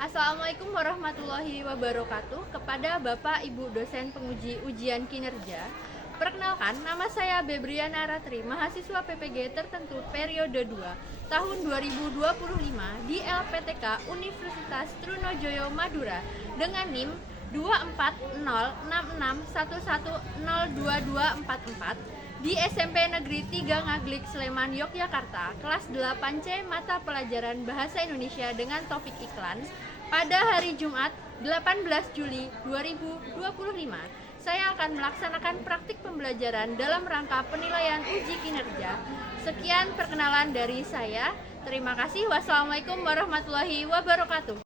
Assalamualaikum warahmatullahi wabarakatuh kepada Bapak Ibu dosen penguji ujian kinerja. Perkenalkan, nama saya Bebriana Ratri, mahasiswa PPG tertentu periode 2 tahun 2025 di LPTK Universitas Trunojoyo Madura dengan NIM 2406611022244 di SMP Negeri 3 Ngaglik Sleman, Yogyakarta, kelas 8C mata pelajaran Bahasa Indonesia dengan topik iklan pada hari Jumat 18 Juli 2025. Saya akan melaksanakan praktik pembelajaran dalam rangka penilaian uji kinerja. Sekian perkenalan dari saya. Terima kasih. Wassalamualaikum warahmatullahi wabarakatuh.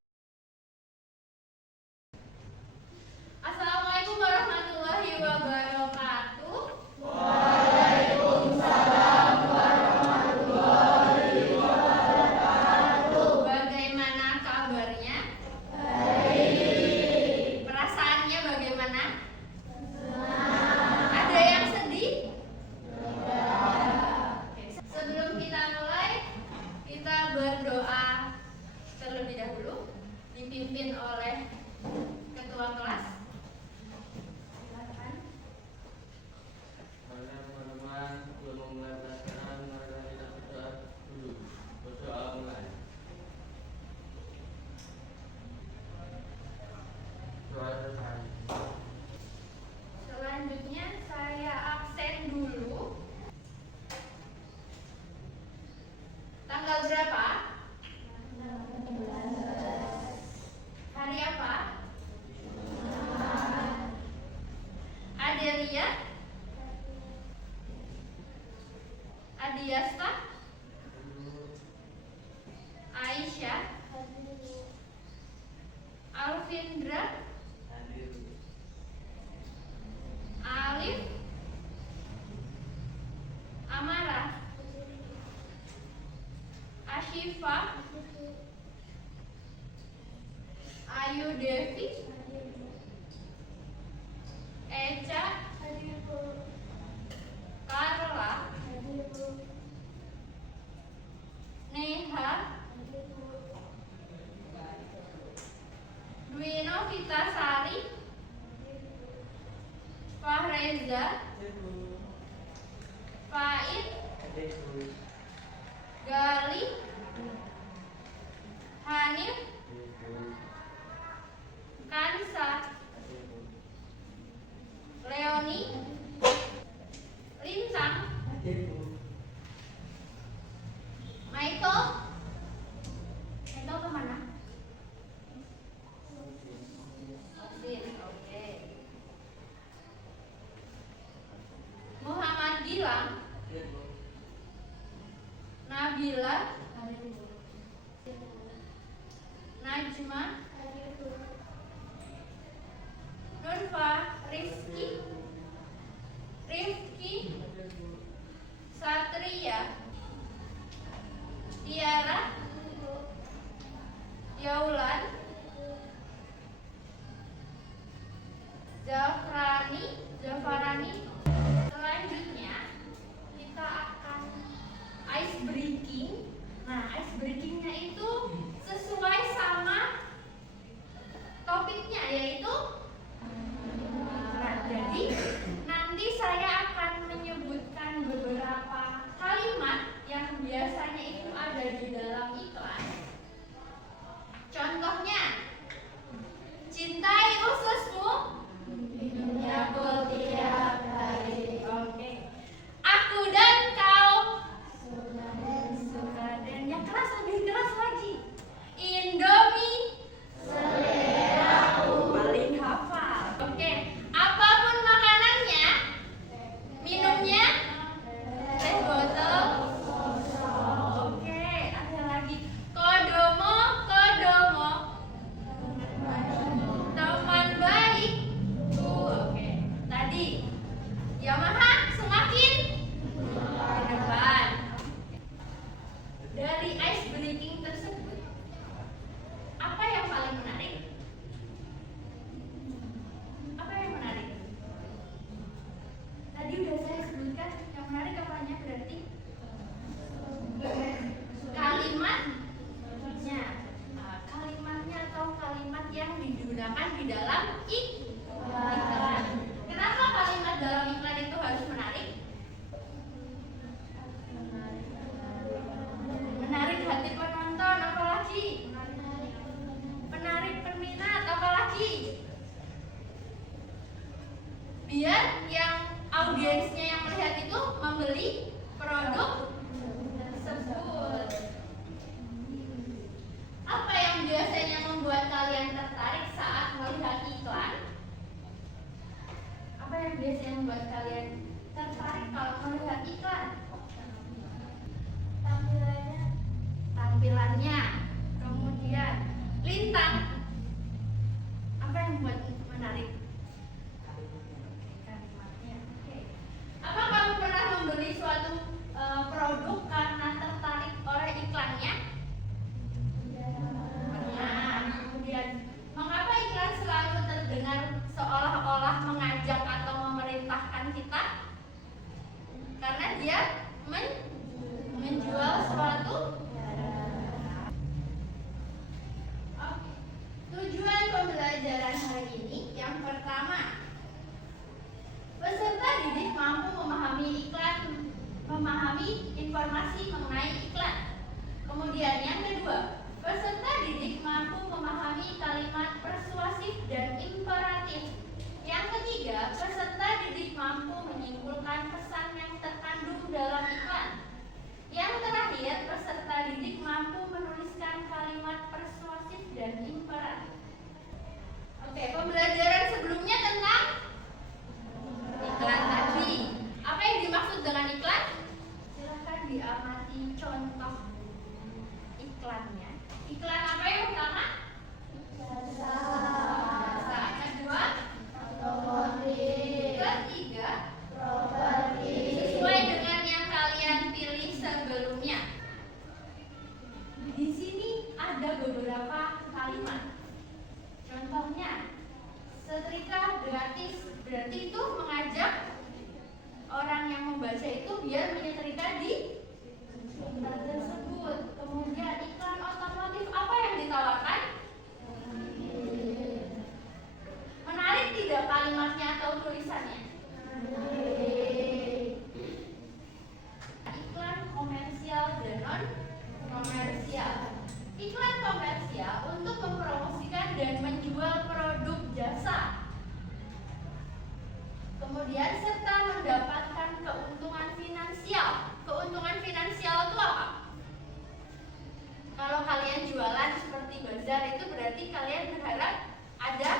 Assalamualaikum warahmatullahi wabarakatuh. Bagaimana kabarnya? Perasaannya bagaimana? Ada yang sedih? Oke, sebelum kita mulai, kita berdoa terlebih dahulu, dipimpin oleh ketua kelas. Silakan. Teman-teman, sebelum memulai pelajaran, mari kita berdoa dulu. Berdoa mulai. Doa selesai. Selanjutnya saya absen dulu. Tanggal berapa? Hari apa? Adelia? Adiasta? Aisyah? Alvindra? Alif? Amara? Ashifa? Ayu Devi? Eca? Carla? Neha? Dwino Vitasari? Fahreza? Faid? Gali? Hanif? Kansa? Leoni? Lintang? Michael? Michael kemana? Oke. Muhammad Gilang? Nabila? Najma? Nurfa? Rizky? Rifki? Satria? Tiara? Yaulan? Zafarani? Selanjutnya kita akan ice breaking. Nah, ice breakingnya itu sesuai sama topiknya, yaitu jadi nanti saya akan menyebutkan beberapa kalimat yang biasanya itu ada di dalam iklan. Contohnya, cintai ususmu, nyabul tiap hari. Oke. Aku dan kau, suka dan yang keras, lebih keras lagi. Indomie, selera paling di dalam iklan. Kenapa kalimat dalam iklan itu harus menarik? Menarik hati penonton, apalagi? Menarik peminat, apalagi? Biar yang audiensnya yang melihat itu membeli produk tersebut. Apa yang biasanya membuat kalian tertarik saat melihat iklan? Apa yang biasanya membuat kalian tertarik kalau melihat iklan? Tampilannya, kemudian lintang. Apa yang membuat menarik? Kalimatnya. Oke. Apa kamu pernah membeli suatu produk karena tertarik oleh iklannya? Pernah. Kemudian, mengapa iklan selalu terdengar seolah-olah mengajak atau memerintahkan kita? Karena dia menjual suatu. Oke. Tujuan pembelajaran hari ini yang pertama, peserta didik mampu memahami iklan, memahami informasi mengenai iklan. Kemudian yang kedua, peserta didik mampu memahami kalimat persuasif dan imperatif. Yang ketiga, peserta didik mampu menyimpulkan pesan yang terkandung dalam iklan. Yang terakhir, peserta didik mampu menuliskan kalimat persuasif dan imperatif. Oke, pembelajaran sebelumnya tentang iklan tadi. Apa yang dimaksud dengan iklan? Silahkan diamati contoh iklannya. Iklan apa yang pertama? Jasa. Kedua? Ketiga? Sesuai dengan yang kalian pilih sebelumnya. Di sini ada beberapa kalimat. Contohnya, setrika gratis. Berarti itu mengajak orang yang membaca itu biar menyetrika di iklan tersebut. Kemudian iklan otomotif, apa yang ditawarkan? Menarik tidak kalimatnya atau tulisannya? Iklan komersial dan non komersial. Iklan komersial untuk mempromosikan dan menjual produk jasa. Kemudian serta mendapatkan keuntungan finansial. Keuntungan finansial itu apa? Kalau kalian jualan seperti bazar itu berarti kalian berharap ada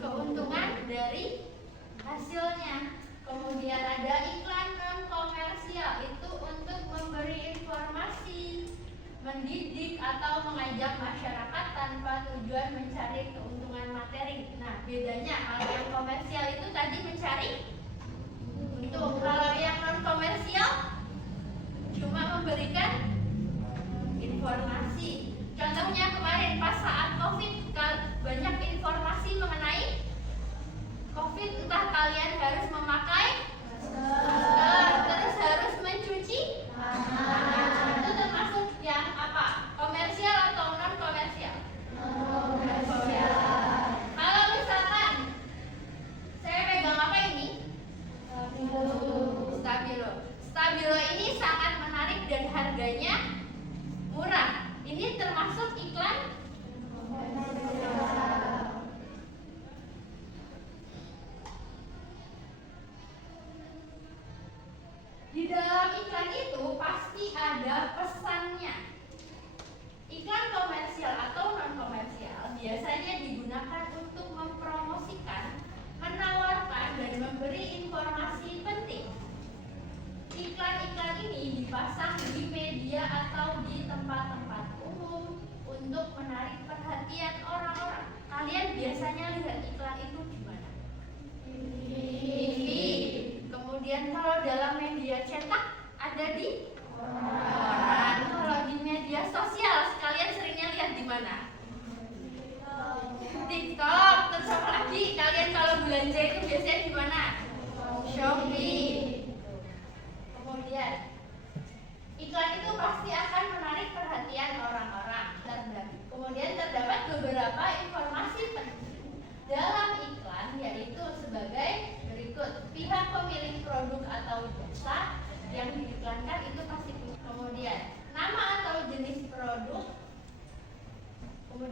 keuntungan dari hasilnya. Kemudian ada iklan non komersial, itu untuk memberi informasi, mendidik atau mengajak masyarakat tanpa tujuan mencari keuntungan materi. Nah, bedanya kalau yang komersial itu tadi mencari untung. Kalau yang non komersial cuma memberikan informasi. Contohnya kemarin pas saat COVID, banyak informasi mengenai COVID, entah kalian harus memakai masker, terus harus mencuci tangan. Itu termasuk yang apa? Komersial atau non komersial? Komersial. Kalau misalkan saya pegang apa ini? Stabilo. Stabilo ini sangat menarik dan harganya murah. Ini termasuk iklan di dalam iklan itu pasti ada pesannya. Iklan komersial atau non komersial biasanya digunakan untuk mempromosikan, menawarkan dan memberi informasi penting. Iklan-iklan ini dipasang di media atau di tempat-tempat umum untuk menarik perhatian orang-orang. Kalian biasanya lihat iklan itu di mana? TV. Kemudian kalau dalam media cetak ada di koran. Kalau di media sosial kalian seringnya lihat di mana? TikTok. Terus apa lagi? Kalian kalau belanja itu biasanya di mana? Shopee. Kemudian iklan itu pasti akan menarik perhatian orang-orang. Kemudian terdapat beberapa informasi penting.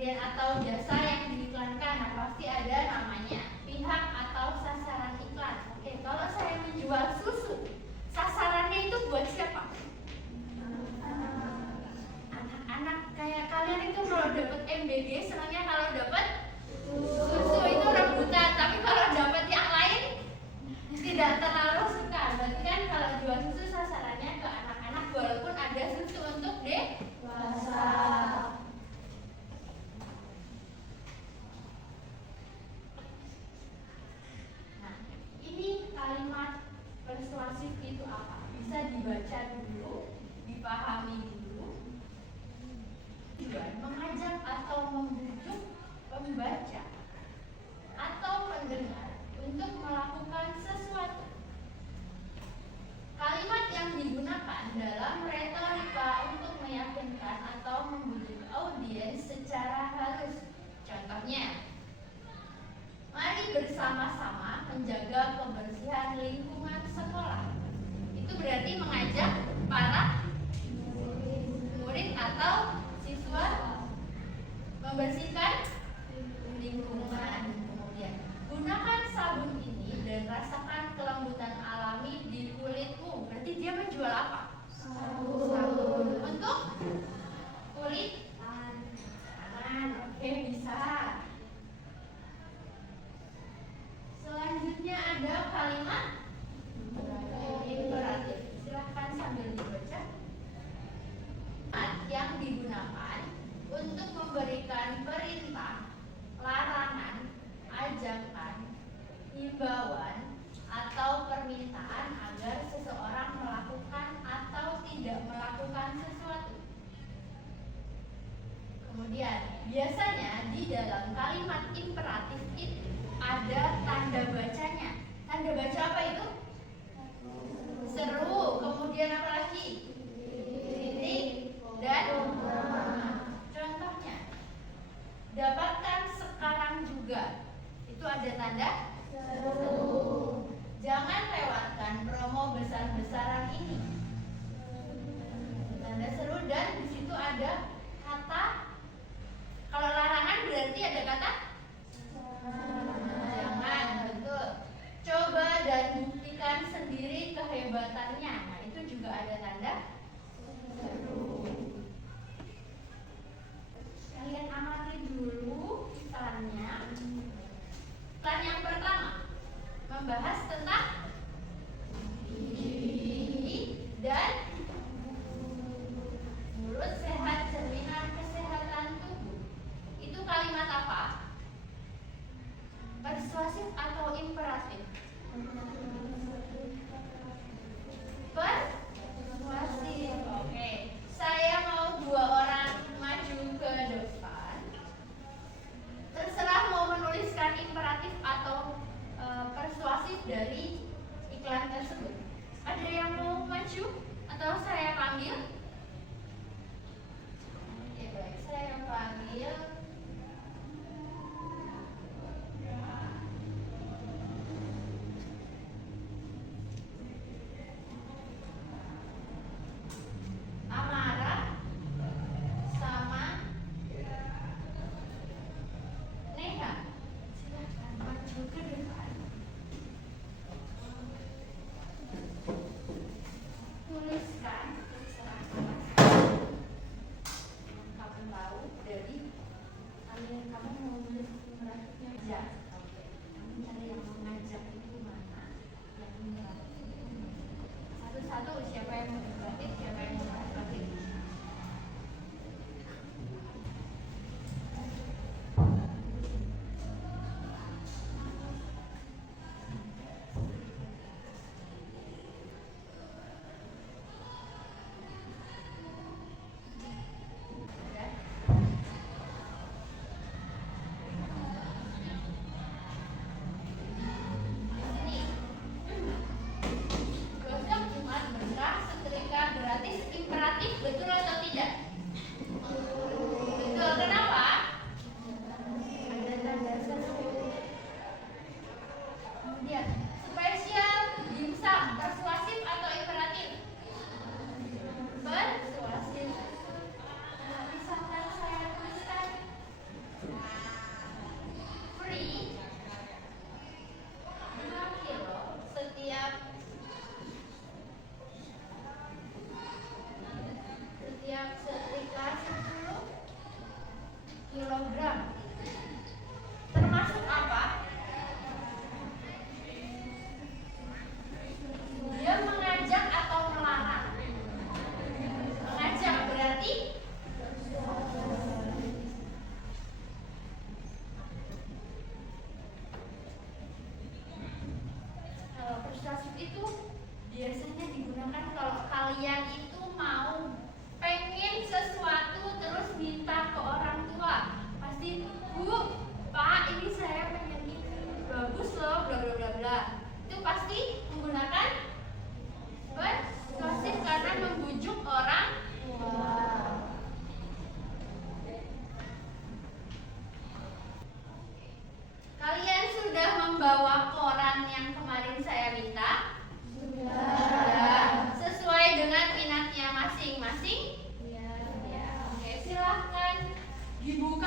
kemudian atau jasa yang diiklankan. Nah, pasti ada namanya pihak atau sasaran iklan. Oke, kalau saya menjual susu, sasarannya itu buat siapa? Anak-anak. Kayak kalian itu kalau dapat MBG senangnya kalau dapat susu itu rebutan, tapi kalau dapat yang lain tidak terlalu suka. Berarti kan kalau jual susu sasarannya ke anak-anak, walaupun ada susu untuk dewasa. Nah, ini kalimat persuasif itu apa? Bisa dibaca dulu, dipahami dulu. Tujuan mengajak atau membujuk pembaca atau pendengar untuk melakukan sesuatu. Kalimat yang digunakan dalam retorika untuk meyakinkan atau membujuk audiens secara halus. Contohnya, mari bersama-sama menjaga kebersihan lingkungan sekolah. Itu berarti mengajak para murid atau siswa membersihkan lingkungan. Kemudian, gunakan sabun ini dan rasakan kelembutan alami di kulitmu. Berarti dia menjual apa? Sabun untuk kulit tangan. Oke, bisa. Selanjutnya ada kalimat imperatif. Silahkan sambil dibaca. Yang digunakan untuk memberikan perintah, larangan, ajakan, himbauan, atau permintaan agar seseorang melakukan atau tidak melakukan sesuatu. Kemudian, biasanya di dalam kalimat imperatif itu ada tanda bacanya. Tanda baca apa itu? Seru. Kemudian apa lagi? Titik dan contohnya. Dapatkan sekarang juga. Itu ada tanda seru. Jangan lewatkan promo besar-besaran ini. Tanda seru, dan di situ ada kata. Kalau larangan berarti ada kata jangan, betul. Coba dan buktikan sendiri kehebatannya. Nah, itu juga ada tanda seru. Kalian amati dulu iklannya. Iklan yang pertama membahas tentang gigi dan mulut sehat, cerminan kesehatan tubuh. Itu kalimat apa? Persuasif atau imperatif? Persuasif. Oke. Saya mau 2 orang maju ke depan. Terserah mau menuliskan imperatif atau persuasif dan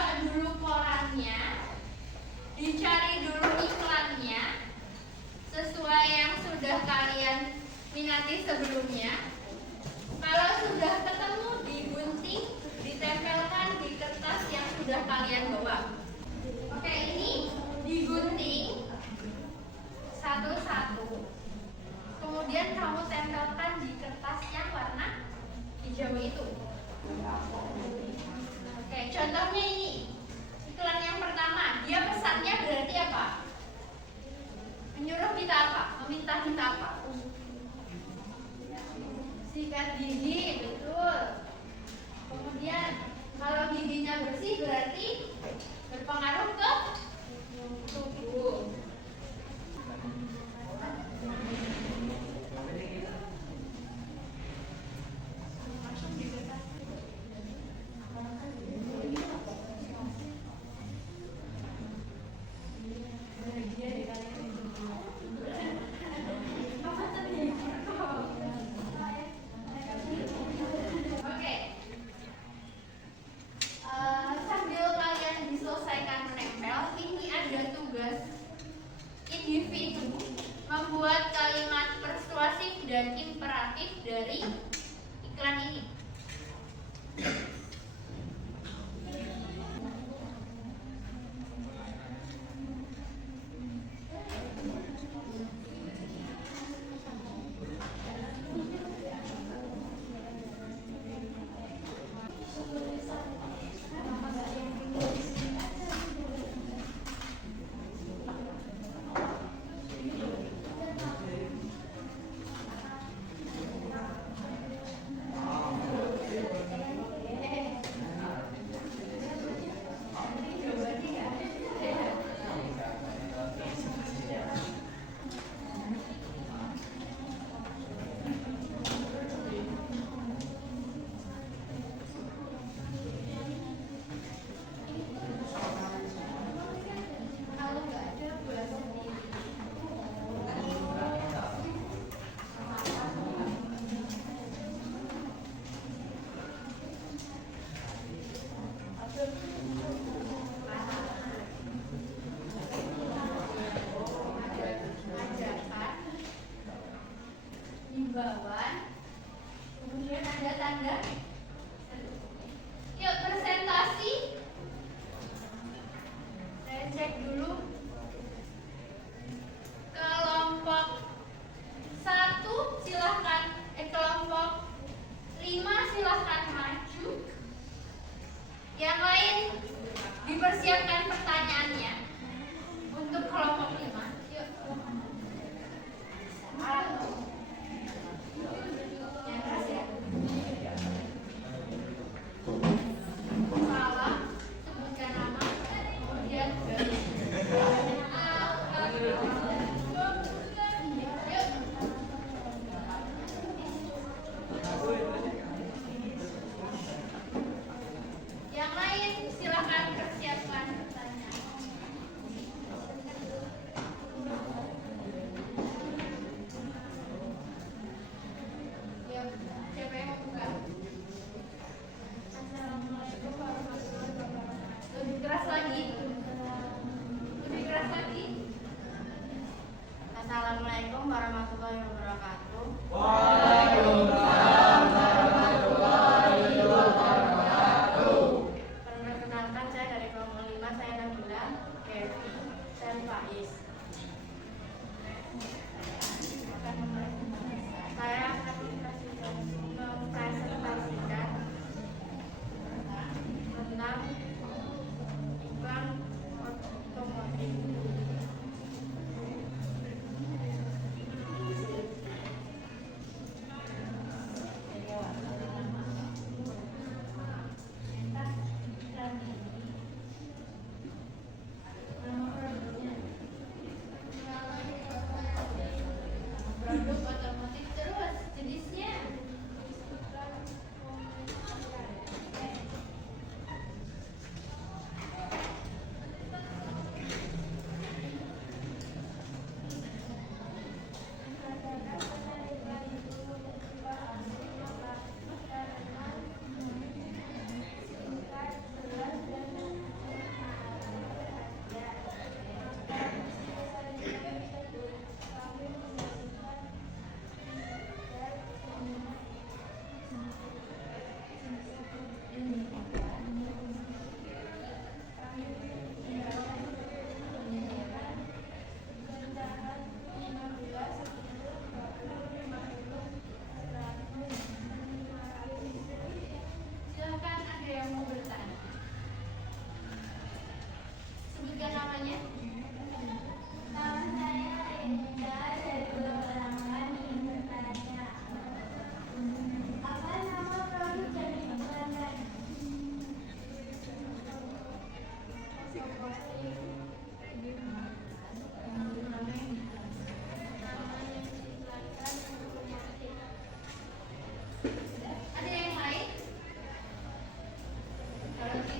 buka dulu korannya, dicari dulu iklannya sesuai yang sudah kalian minati sebelumnya. Kalau sudah ketemu, digunting, ditempelkan di kertas yang sudah kalian bawa. Oke, ini digunting satu-satu. Kemudian kamu tempelkan di kertas yang warna hijau itu. Oke, contohnya ini. Iklan yang pertama, dia pesannya berarti apa? Menyuruh kita apa? Meminta kita apa? Sikat gigi, betul. Kemudian kalau giginya bersih berarti berpengaruh ke tubuh. Oke. Sambil kalian diselesaikan menempel, ini ada tugas individu membuat kalimat persuasif dan imperatif dari iklan ini. Himbauan, kemudian ada tanda. Yuk presentasi. Saya cek dulu. Kelompok 1 silahkan, kelompok 5 silahkan maju. Yang lain dipersiapkan pertanyaannya. Untuk kelompok 5, yuk. Yang keras ya. Salah, sebutkan nama, kemudian garis. Yuk. Yang lain silakan persiapkan pertanyaan.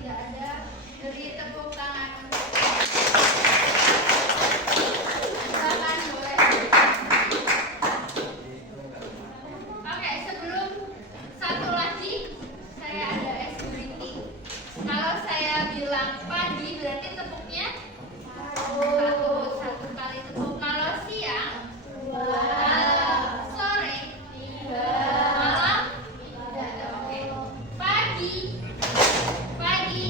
tidak ada, beri tepuk tangan untuk silakan boleh. Oke, sebelum satu lagi saya ada es green tea. Kalau saya bilang pagi berarti tepuknya satu kali tepuk. Kalau siang sore malam oke. Pagi pagi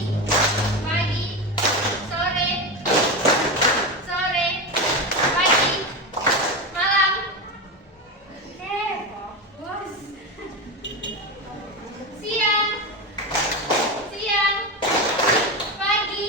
pagi sore sore pagi malam. Bos. Siang siang pagi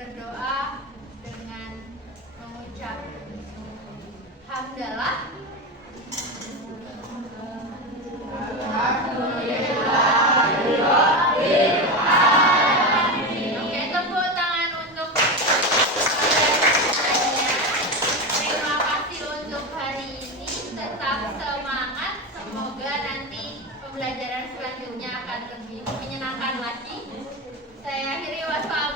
berdoa dengan mengucap hamdalah. Oke, tepuk tangan untuk kalian. Terima kasih untuk hari ini. Tetap semangat. Semoga nanti pembelajaran selanjutnya akan lebih menyenangkan lagi. Saya akhiri, wassalamualaikum.